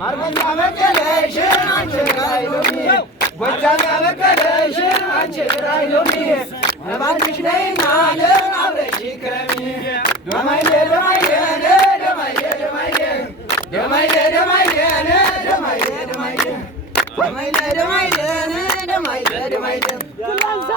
ማርቆስ ያበቀለሽ አንቺ ግራይ ሎሚ ጎጃም ያበቀለሽ አንቺ ግራይ ሎሚ እባክሽ ነይና አብረሽ ክረሚ ደማይደ ደማይደ ደማይደ ደማይደ ደማይደ ደማይደ ደማይደ ደማይደ ደማይደ ደማይደ ደማይደ ደማይደ ኩላንሳ